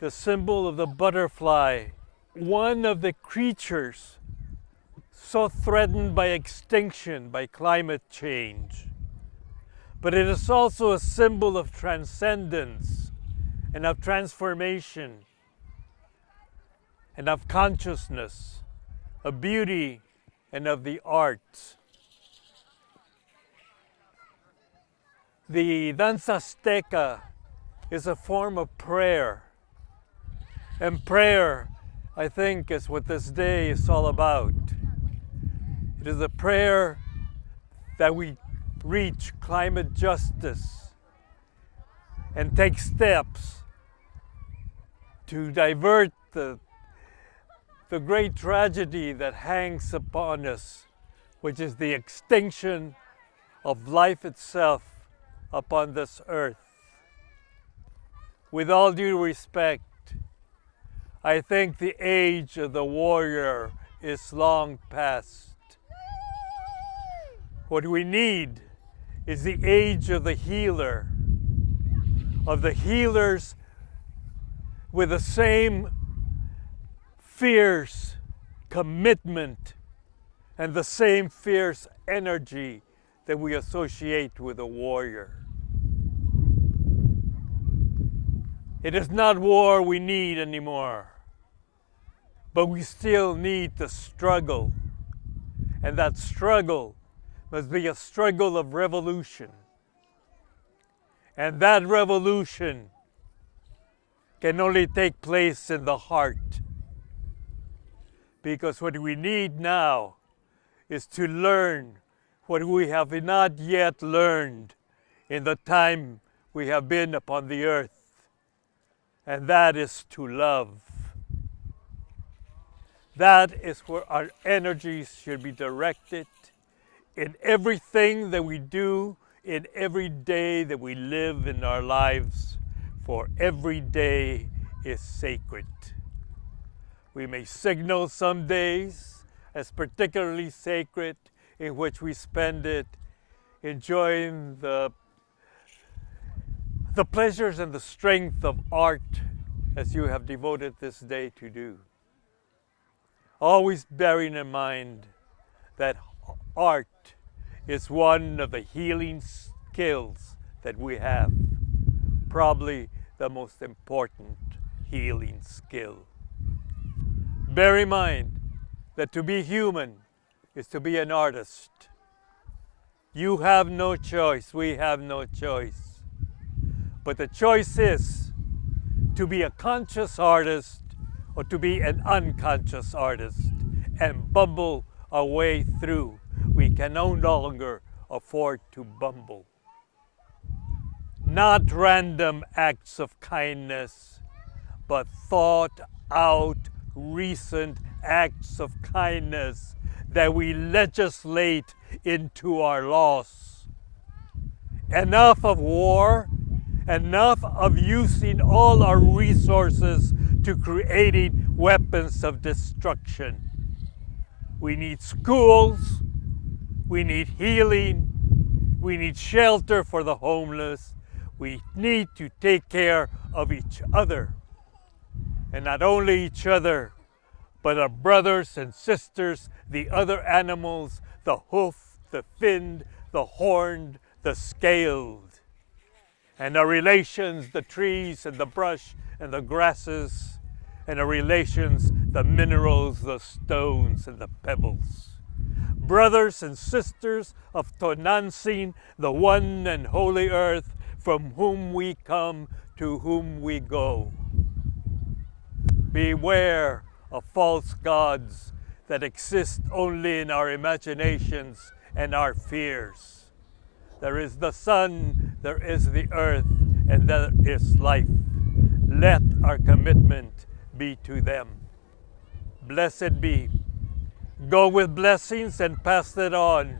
the symbol of the butterfly, one of the creatures so threatened by extinction, by climate change. But it is also a symbol of transcendence and of transformation and of consciousness, of beauty and of the arts. The danza azteca is a form of prayer. And prayer, I think, is what this day is all about. It is a prayer that we reach climate justice and take steps to divert the great tragedy that hangs upon us, which is the extinction of life itself upon this earth. With all due respect, I think the age of the warrior is long past. What we need is the age of the healer, of the healers with the same fierce commitment and the same fierce energy that we associate with a warrior. It is not war we need anymore, but we still need the struggle. And that struggle must be a struggle of revolution. And that revolution can only take place in the heart. Because what we need now is to learn what we have not yet learned in the time we have been upon the earth. And that is to love. That is where our energies should be directed in everything that we do, in every day that we live in our lives, for every day is sacred. We may signal some days as particularly sacred, in which we spend it enjoying the pleasures and the strength of art as you have devoted this day to do. Always bearing in mind that art is one of the healing skills that we have, probably the most important healing skill. Bear in mind that to be human is to be an artist. You have no choice, we have no choice. But the choice is to be a conscious artist or to be an unconscious artist and bumble our way through. We can no longer afford to bumble. Not random acts of kindness, but thought out, recent acts of kindness that we legislate into our laws. Enough of war, enough of using all our resources to creating weapons of destruction. We need schools, we need healing, we need shelter for the homeless, we need to take care of each other. And not only each other, but our brothers and sisters, the other animals, the hoofed, the finned, the horned, the scaled. And our relations, the trees and the brush and the grasses, and our relations, the minerals, the stones and the pebbles. Brothers and sisters of Tonantzin, the one and holy earth, from whom we come, to whom we go. Beware of false gods that exist only in our imaginations and our fears. There is the sun, there is the earth, and there is life. Let our commitment be to them. Blessed be. Go with blessings and pass it on.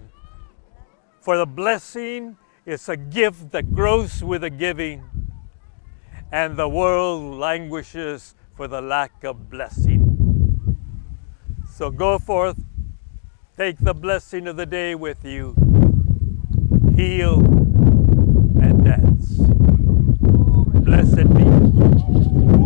For the blessing is a gift that grows with the giving, and the world languishes for the lack of blessing. So go forth, take the blessing of the day with you, heal and dance. Blessed be.